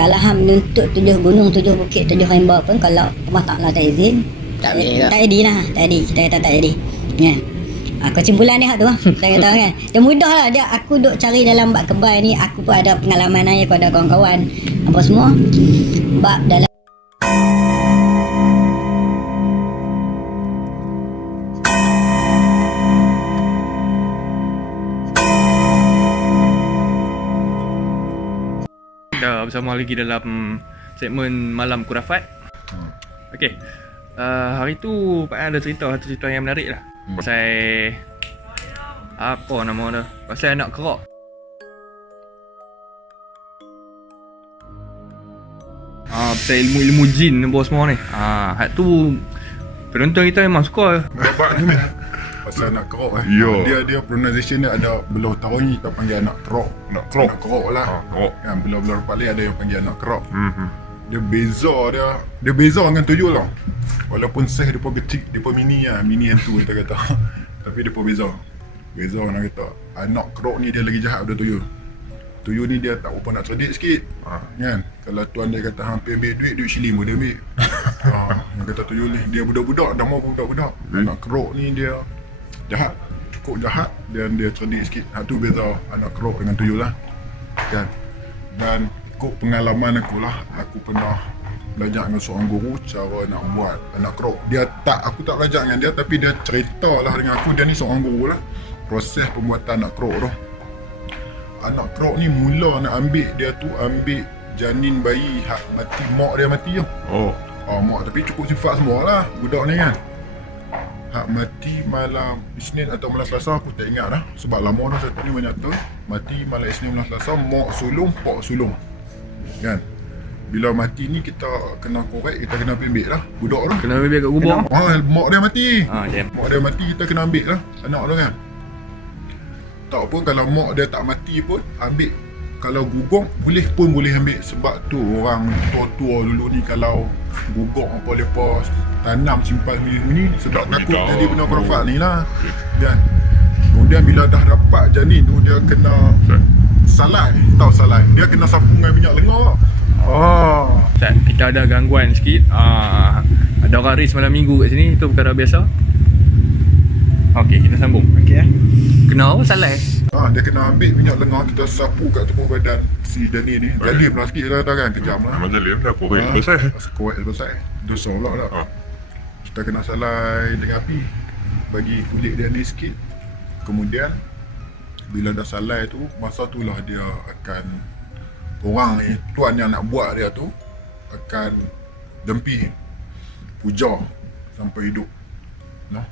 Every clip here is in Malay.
kalau hang menuntut 7 gunung, 7 bukit, 7 rainbow pun kalau Allah Ta'ala tak izin, tak jadi lah. Kita kata tak jadi. Kan? Kesimpulan ni hak tu lah. Saya kata kan. Dia mudah lah. Aku duk cari dalam bab kebai ni. Aku pun ada pengalaman aja pada kawan-kawan. Apa semua. Bab dalam dah bersama lagi dalam segmen Malam Kurafat. Okey. Hari tu Pak An ada cerita satu cerita yang menarik lah. Pasal apa nama dia? Pasal anak kerak. Pasal ilmu-ilmu jin ni bos semua ni. Hak tu penonton kita memang suka. Babak ni pasal anak kerok dia pronunciation dia ada belah utara ni kita panggil anak kerok. Anak kerok lah. Kan belah-belah Palik ada yang panggil anak kerok. Dia beza dengan tuyul lah. Walaupun size dia pun kecil, dia pun mini lah, mini hantu kita kata. Tapi dia pun beza nak kata. Anak kerok ni dia lagi jahat daripada tuyul. Tuyul ni dia tak apa nak cerdik sikit. Kan? Kalau tuan dia kata hampir ambil duit siling pun dia ambil. Yang kata tuyul ni dia budak-budak, dah mau budak-budak. Anak kerok ni dia jahat, cukup jahat dan dia cerdik sikit. Itu beza anak kerok dengan tuyul lah. Kan? Dan ikut pengalaman aku lah, aku pernah belajar dengan seorang guru cara nak buat anak kerok. Aku tak belajar dengan dia, tapi dia cerita lah dengan aku. Dia ni seorang guru lah, proses pembuatan anak kerok tu. Anak kerok ni mula nak ambil dia tu, ambil janin bayi hak mati, mak dia mati je. Mak tapi cukup sifat semua lah budak ni kan. Hak mati malam Isnin atau malam Selasa, aku tak ingat dah sebab lama dah satu ni banyak tu. Mati malam Isnin malam Selasa, mak sulung, pak sulung. Kan? Bila mati ni kita kena korek, kita kena ambil lah budak tu. Kena ambil kat kubur. Mak dia mati. Jam. Mak dia mati, kita kena ambil lah anak tu kan. Tak pun kalau mak dia tak mati pun ambil. Kalau gugur boleh ambil. Sebab tu orang tua-tua dulu ni kalau gugur apa lepas tanam simpan ni sebab takut jadi benda kurafat ni lah. Kan? Kemudian bila dah dapat janin tu dia kena salai. Tahu salai? Dia kena sapu dengan minyak lengar. Ustaz, kita ada gangguan sikit. Ada orang race malam minggu kat sini. Itu perkara biasa. Okey, kita sambung. Kena apa salah? Dia kena ambil minyak lengar, kita sapu kat tubuh badan si janin ni. Jalim lah sikit dah kan, kejam lah. Memang jalim dah, korek selesai. Korek selesai. Dosa pula tak. Kita kena salai dengan api, bagi kulit dia ni sikit. Kemudian bila dah salai tu, masa tu lah dia akan, orang ni, tuan yang nak buat dia tu akan dempi, puja sampai hidup. Nah,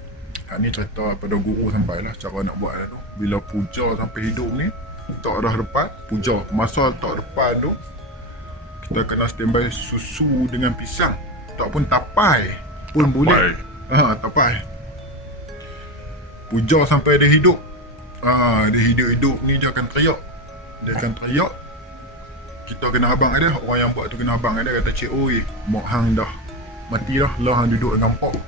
ni cerita pada guru sampailah cara nak buat dia tu. Bila puja sampai hidup ni, letak dah depan, puja. Masa letak depan tu, kita kena standby susu dengan pisang. Tak pun tapai pun boleh. Tapai. Puja sampai dia hidup. Dia hidup ni dia akan teriak. Kita kena abang dia, orang yang buat tu kena abang dia, kata cik oi, mak hang dah mati dah, lah hang duduk dengan pok.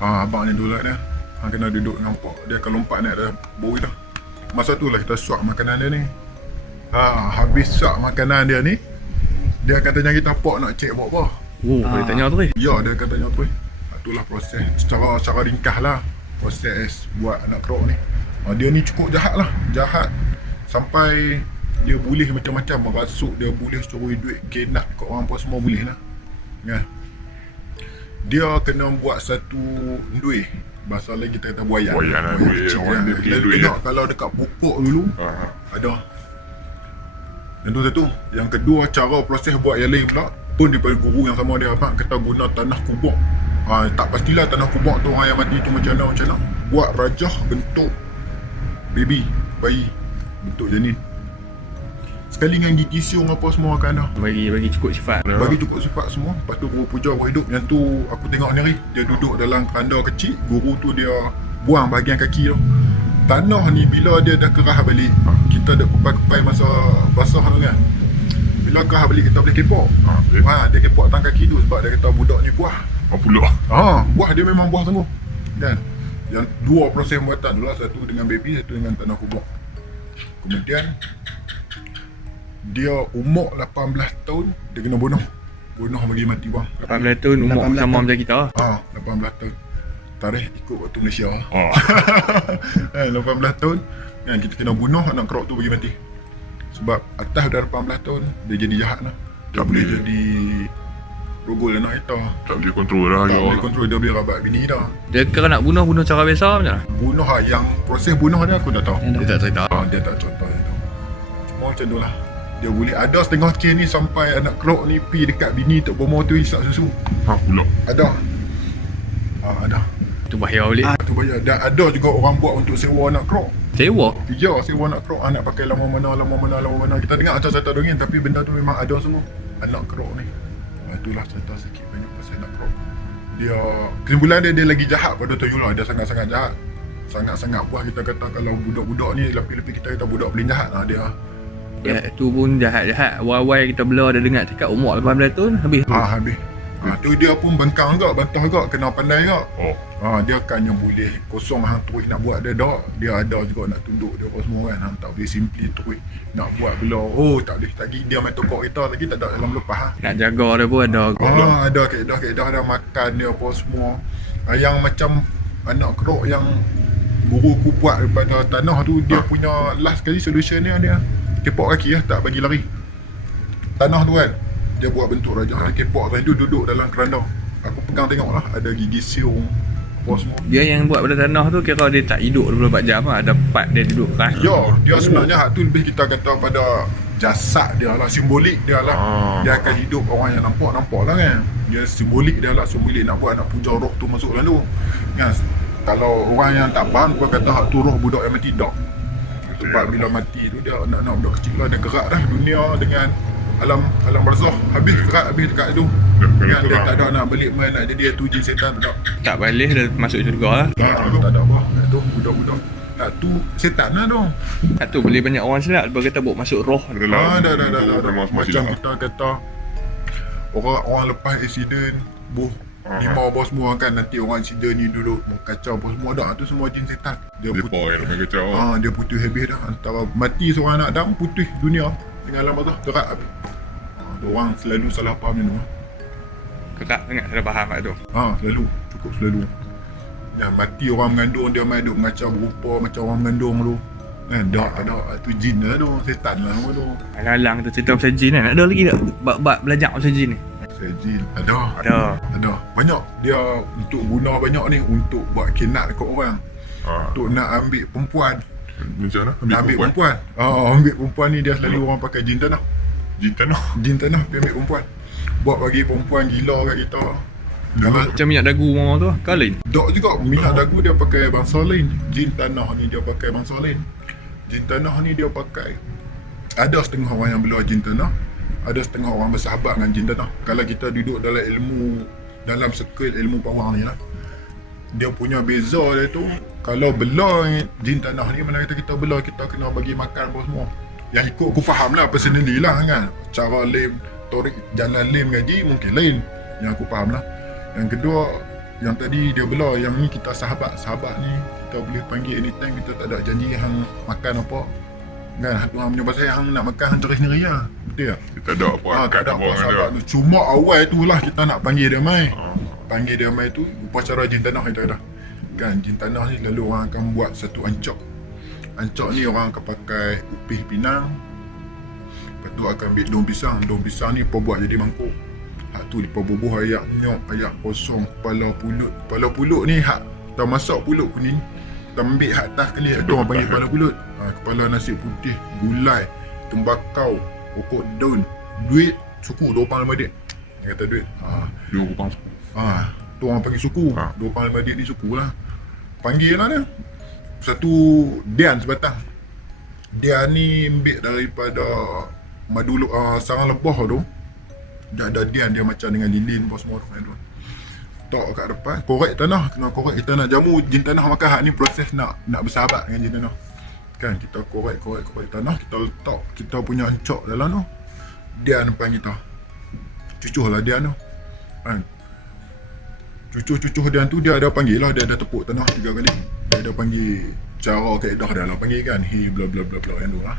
Abang ni dulu dia. Hang kena duduk dengan pok, dia akan lompat naik dah boi dah. Masa tu lah kita suap makanan dia ni. Habis suap makanan dia ni, dia akan tanya kita, pok nak cek buat apa? Boleh tanya tu. Ya, dia akan tanya tu. Itulah proses secara ringkas lah proses buat anak kerok ni. Dia ni cukup jahat lah, jahat sampai dia boleh macam-macam merasuk, dia boleh suruh duit kenat kat orang apa semua boleh lah. Kan? Dia kena buat satu duit. Bahasa lain kita kata buayan. Buayan lah duit. Orang dia bikin duit je. Kalau dekat pokok dulu ada. Yang tu satu. Yang kedua, cara proses buat yang lain pula pun daripada guru yang sama dia abang kata guna tanah kubur. Tak pastilah tanah kubur tu orang yang mati tu macam mana. Buat rajah bentuk bayi, bentuk janin. Sekali dengan gigi siung apa semua akan ada. Bagi cukup sifat. Bagi cukup sifat semua. Lepas tu guru puja buat hidup. Yang tu aku tengok ni, dia duduk dalam keranda kecil. Guru tu dia buang bahagian kaki tu. Tanah ni bila dia dah kerah balik, kita dah kupai-kupai masa basah tu kan. Bila kerah balik kita boleh kepok. Dia kepok tangan kaki tu sebab dia kata budak ni buah. Pula. Buah dia memang buah sungguh. Kan? Yang dua proses pembuatan dulu lah. Satu dengan baby, satu dengan tanah kubur. Kemudian Dia umur 18 tahun, dia kena bunuh bagi mati bang. 18 tahun umur 18 sama tahun. macam kita. 18 tahun. Tarikh ikut waktu Malaysia. 18 tahun kan kita kena bunuh anak kerok tu bagi mati. Sebab atas dah 18 tahun dia jadi jahat lah. Dia boleh jadi rogol anak kita. Tak boleh kontrol lah. Tak boleh kontrol, dia boleh rabat bini dah. Dia kalau nak bunuh cara biasa macam mana? Bunuh lah, yang proses bunuh dia aku tak tahu. Dia tak cerita. Dia tak contoh itu. Cuma macam tu lah. Dia boleh ada setengah kes ni sampai anak kerok ni pi dekat bini tok bomoh tu hisap susu. Pula. Ada. Ada. Tu bahaya balik. Tu banyak. Dan ada juga orang buat untuk sewa anak kerok. Sewa. Ya, sewa anak kerok. Nak pakai lama mana. Kita dengar cerita dongeng tapi benda tu memang ada semua. Anak kerok ni. Itulah cerita sikit banyak pasal anak kerok. Dia kesimpulan dia lagi jahat pada tu Yula. Dia sangat-sangat jahat. Sangat-sangat puas kita kata kalau budak-budak ni lebih-lebih kita kata budak paling jahat lah dia. Ya, tu pun jahat-jahat. Awal-awal kita bela dia dengar cakap umur 18 tahun habis. Habis. Tu dia pun bangkang juga, bantah juga, kena pandai juga. Dia kan yang boleh kosong hang terus nak buat dia dak. Dia ada juga nak tunduk dia apa semua kan. Hang tak boleh simply terus nak buat bela. Tak boleh lagi dia main tokok kita lagi tak ada dalam lepas. Nak jaga dia pun ada. Ada kaedah dia makan dia apa semua. Yang macam anak kerok yang guruku buat daripada tanah tu, dia punya last kali solution dia kepok kaki tak bagi lari. Tanah tu kan dia buat bentuk raja. Dia kepok tadi tu duduk dalam keranda. Aku pegang tengok lah, ada gigi siung apa semua. Dia yang buat pada tanah tu kira dia tak hidup 24 jam lah. Ada part dia duduk keras. Dia sebenarnya hak tu lebih kita kata pada jasad dia lah, simbolik dia lah. Dia akan hidup orang yang nampak lah kan. Dia simbolik dia lah, simbolik nak buat nak puja roh tu masuk dalam tu kan. Kalau orang yang tak faham, kau kata hak tu roh budak yang mati tak. Sebab bila mati tu dia anak-anak budak kecil lah, dia gerak dah dunia dengan alam barzakh. Habis gerak habis dekat tu kan. Dia tak ada nak balik main nak jadi tu jin setan tak. Tak balik dia masuk syurga lah. Tak ada apa. Tu budak-budak. Tu setan lah tu. Tu boleh banyak orang silap. Dia kata bawa masuk roh. Dah. Macam kita kata orang lepas accident limau apa semua kan, nanti orang accident ni duduk kacau apa semua dah. Tu semua jin setan. Dia kacau. Dia putih habis dah. Antara mati seorang anak Adam, putih dunia dengan alam barzakh gerak habis. Orang selalu salah faham ni. Kerak sangat saya faham kat tu. Cukup selalu. Yang mati orang mengandung, dia main duk mengacau berupa macam orang mengandung tu. Kan ada tu jin lah tu, setan lah tu. Alang tu cerita pasal jin kan. Ada lagi tak bab belajar pasal jin ni? Pasal jin ada. Banyak dia untuk guna banyak ni untuk buat kinat dekat orang. Untuk nak ambil perempuan. Macam mana? Ambil perempuan. Ambil perempuan ni dia selalu orang pakai jin tanah. Jin tanah dia ambil perempuan. Buat bagi perempuan gila kat kita. Macam minyak dagu mama tu kan lain? Dok juga minyak dagu dia pakai bangsa lain. Jin tanah ni dia pakai bangsa lain. Jin tanah ni dia pakai. Ada setengah orang yang bela jin tanah, ada setengah orang bersahabat dengan jin tanah. Kalau kita duduk dalam ilmu, dalam circle ilmu pawang ni lah, dia punya beza dia tu, kalau bela jin tanah ni, mana kita bela, kita kena bagi makan apa semua. Yang ikut aku faham lah, personally lah kan. Cara lem, torik jalan lem gaji mungkin lain. Yang aku faham lah. Yang kedua, yang tadi dia bela, yang ni kita sahabat ni kita boleh panggil anytime, kita tak ada janji hang makan apa kan. Hang punya pasal hang nak makan hang cari sendiri lah, betul tak? Kita tak ada apa tak ada apa sahabat tu. Cuma awal tu lah kita nak panggil dia mai. Panggil dia mai tu upacara jin tanah kita dah kan. Jin tanah ni lalu orang akan buat satu ancak. Ancak ni orang akan pakai upih pinang, lepas tu akan ambil daun pisang. Daun pisang ni apa buat jadi mangkuk. Hak tu lipa bubuh ayak nyok, ayak kosong, kepala pulut. Kepala pulut ni hak kita masak pulut kuning, kita ambil hak atas kali, tu orang panggil kepala pulut. Kepala nasi putih, gulai, tembakau, pokok daun, duit, suku 25 dik. Dia kata duit. Dia rupang suku. Tu orang panggil suku. 25 dik ni suku lah. Panggil lah dia. Satu dian sebatang. Dian ni ambil daripada madu sarang lebah tu. Dia ada dian dia macam dengan lilin apa semua tu. Tok kat depan, korek tanah, kena korek tanah. Jamu jin tanah makan hak ni proses nak bersahabat dengan jin tanah. Kan kita korek tanah, kita letak kita punya encok dalam tu. Dian depan kita. Cucuh lah dian tu. Kan. Cucuh dian tu dia ada panggil lah, dia ada tepuk tanah 3 kali. Dia ada panggil cara kaedah dia lah panggil kan. Hey bla bla bla bla yang tu lah.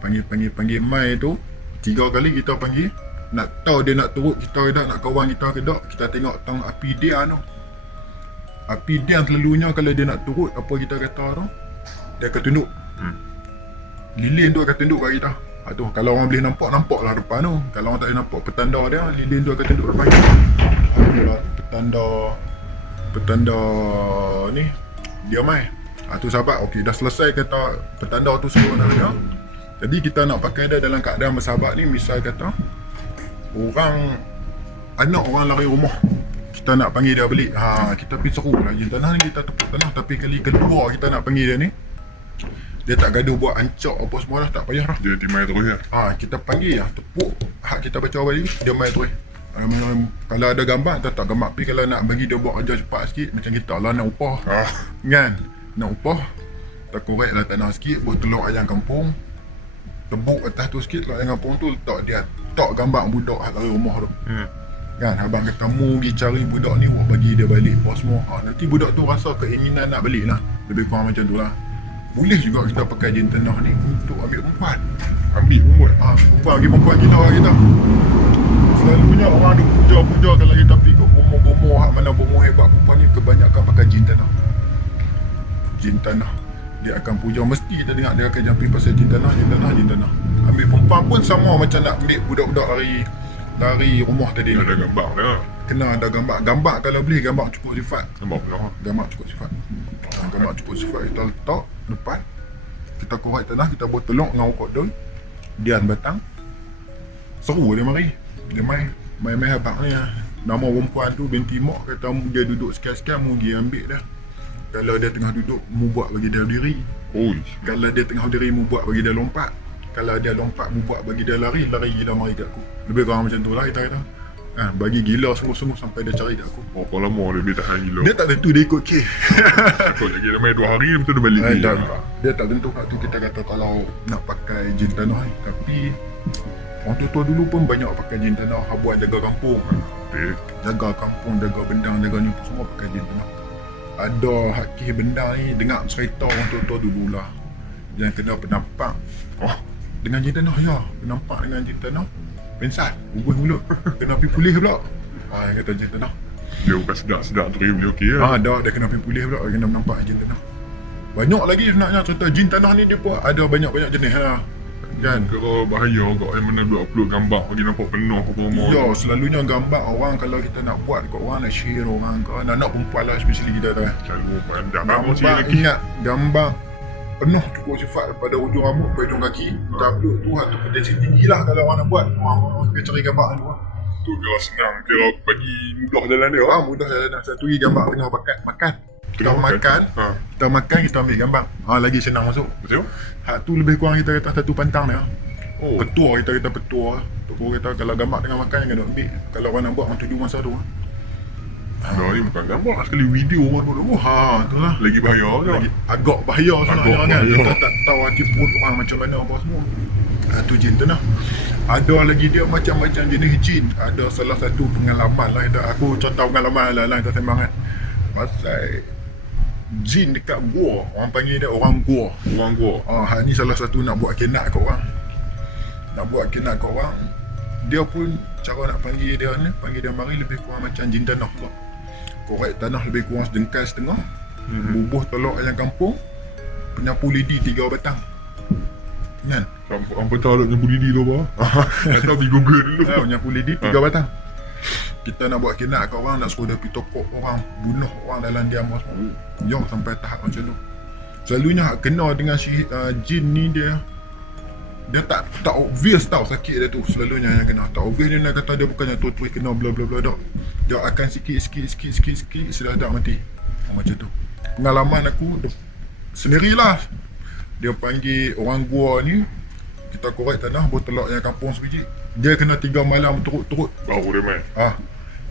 Panggil mai tu. 3 kali kita panggil. Nak tahu dia nak turut kita ke tak, nak kawan kita ke tak, kita tengok tang api dia tu. Api dia selalunya kalau dia nak turut apa kita kata tu, dia akan tunduk. Lilin tu akan tunduk kat kita. Tu kalau orang boleh nampak lah depan tu. Kalau orang tak boleh nampak petanda dia, lilin tu akan tunduk depan kita. Itulah petanda ni dia mai. Tu sahabat, okey dah selesai kata petanda tu semua dah ada. Jadi kita nak pakai dia dalam keadaan bersahabat ni. Misal kata anak orang lari rumah, kita nak panggil dia balik. Kita pergi seru lah jin tanah ni, kita tepuk tanah. Tapi kali kedua kita nak panggil dia ni, dia tak gaduh buat ancak apa semua dah, tak payah dah. Dia timai terus ya. Kita panggil lah, tepuk hak kita baca balik, dia main terus. Kalau ada gambar, tak gambar. Tapi kalau nak bagi dia buat kerja cepat sikit, macam kita lah nak upah. Kan? Nak upah, kita korek lah tanah sikit, buat telur ayam kampung, tebuk atas tu sikit, telur ayam kampung tu letak dia, tak gambar budak hak lari rumah tu. Kan? Abang kata mu pergi cari budak ni, buat bagi dia balik apa semua. Nanti budak tu rasa keinginan nak balik lah. Lebih kurang macam tu lah. Boleh juga kita pakai jin tanah ni untuk ambil perempuan. Perempuan bagi perempuan kita. Selalunya orang ada puja-puja kalau kita pergi ke bomoh-bomoh, hak mana bomoh hebat perempuan ni, kebanyakan pakai jin tanah. Jin tanah. Dia akan puja, mesti kita dengar dia akan jampi pasal jin tanah. Ambil perempuan pun sama macam nak ambil budak-budak lari rumah tadi. Ada gambar dah. Kena ada gambar. Gambar kalau boleh gambar cukup sifat. Gambar Cukup sifat. Gambar cukup sifat kita letak depan. Kita korek tanah, kita buat telur dengan ukut daun. Dian batang. Seru dia mari. Dia main habang ni lah. Nama perempuan tu binti mak, kata dia duduk sekian-sekian, mu dia ambil dah. Kalau dia tengah duduk, mu buat bagi dia berdiri. Kalau dia tengah berdiri, mu buat bagi dia lompat. Kalau dia lompat, mu buat bagi dia lari gila mari kat aku. Lebih kurang macam tu lah kita kata. Bagi gila sungguh-sungguh sampai dia cari kat aku. Berapa lama dia boleh tahan gila? Dia tak tentu dia ikut K. Ikut lagi dia main 2 hari, lepas tu dia balik Dia tak tentu kat tu. Kita kata kalau nak pakai jin tanah ni. Tapi orang tua-tua dulu pun banyak pakai jin tanah. Buat jaga kampung. Jaga kampung, jaga bendang, jaga ni semua pakai jin tanah. Ada hakih bendang ni, dengar cerita orang tua-tua dululah. Yang kena penampak dengan jin tanah ya. Penampak dengan jin tanah, pensat, ubus mulut, kena pergi polis pula. Yang kata jin tanah. Dia bukan sedap-sedap tu, dia okey lah. Dia kena pergi polis pula, kena menampak jin tanah. Banyak lagi sebenarnya cerita jin tanah ni, dia pun ada banyak-banyak jenis lah. Kan? Kalau bahaya kat yang mana dia upload gambar bagi nampak penuh apa rumah. Ya, selalunya gambar orang kalau kita nak buat kat orang, nak share orang ke, nak perempuan lah especially kita tu kan. Selalu pandang Gambar, ingat gambar penuh cukup sifat daripada ujung rambut sampai hujung kaki. Kita upload tu, tu potensi tinggi lah kalau orang nak buat. Orang kena cari gambar tu lah. Tu kira senang, kira bagi mudah jalan dia. Mudah jalan dia. Satu lagi gambar tengah makan. Kita makan, kita ambil gambar. Lagi senang masuk. Betul? Hak tu lebih kurang kita kata satu pantang dia. Petua, kita kata petua. Petua kata kalau gambar tengah makan yang kena ambil. Kalau orang nak buat, orang tuju masa tu. Ni bukan gambar, sekali video orang buat. Tu lah. Lagi bahaya tu. Lagi agak bahaya sebenarnya kan. Kita tak tahu hati perut orang macam mana apa semua. Tu jin tanah. Ada lagi dia macam-macam jenis jin. Ada salah satu pengalaman lah. Aku contoh pengalaman lah kita sembang kan. Pasal jin dekat gua, orang panggil dia orang gua. Ni salah satu nak buat kenat kat orang. Dia pun cara nak panggil dia ni, panggil dia mari lebih kurang macam jin tanah pula. Korek tanah lebih kurang sedengkai setengah. Bubuh telur ayam kampung, penyapu lidi 3 batang. Kan? Apa tahu nak nyapu lidi tu apa? Kata pergi Google dulu. Penyapu lidi 3 batang. Kita nak buat kinat kat orang, nak suruh dia pergi tokok orang, bunuh orang dalam diam semua. Jom sampai tahap macam tu. Selalunya kena dengan jin ni dia tak obvious tau sakit dia tu. Selalunya yang kena tak obvious, dia nak kata dia bukannya tu kena bla bla bla dak. Dia akan sikit sudah dah mati. Macam tu. Pengalaman aku sendirilah. Dia panggil orang gua ni, kita korek tanah, buat telur yang kampung sebiji. Dia kena 3 malam turut-turut. Baru dia main.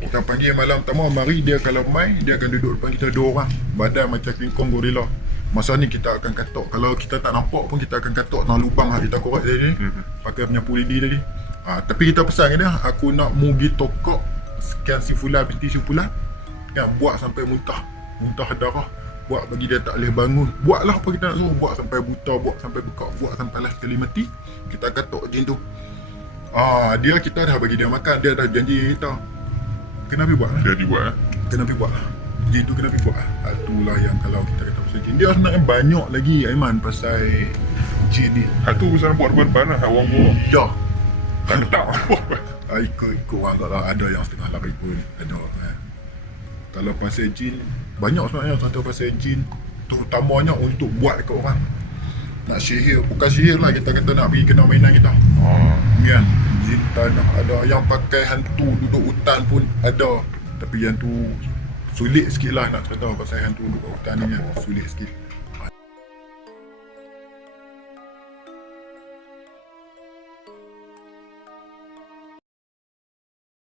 Kita panggil malam pertama, mari dia kalau main, dia akan duduk depan kita 2 orang. Badan macam King Kong gorila. Masa ni kita akan katok. Kalau kita tak nampak pun, kita akan katok dalam lubang yang kita korek tadi. Pakai penyapu lidi tadi. Tapi kita pesan ke dia, aku nak mugi tokok sekian sifulan binti sifulan. Yang buat sampai muntah darah. Buat bagi dia tak boleh bangun. Buatlah apa kita nak suruh. Buat sampai buta, buat sampai bekak, buat sampai last sekali mati. Kita katok jin tu. Dia kita dah bagi dia makan. Dia dah janji kita. Kena pergi buat lah. Dia dibuat Kena pergi buat lah. Jin tu kena pergi buat lah. Itulah yang kalau kita kata pasal jin. Dia sebenarnya banyak lagi Aiman pasal jin ni. tu misalnya buat depan lah. Orang buat. Ya. Tak Ikut orang tak lah. Ada yang setengah lari pun. Ada. Kalau pasal jin, banyak sebenarnya kata pasal jin. Terutamanya untuk buat dekat orang. Nak sihir. Bukan sihir lah. Kita kata nak pergi kena mainan kita. Kan? Jin tanah. Ada yang pakai hantu duduk hutan pun ada. Tapi yang tu sulit sikit lah nak cerita pasal hantu duduk hutan ni kan. Sulit sikit.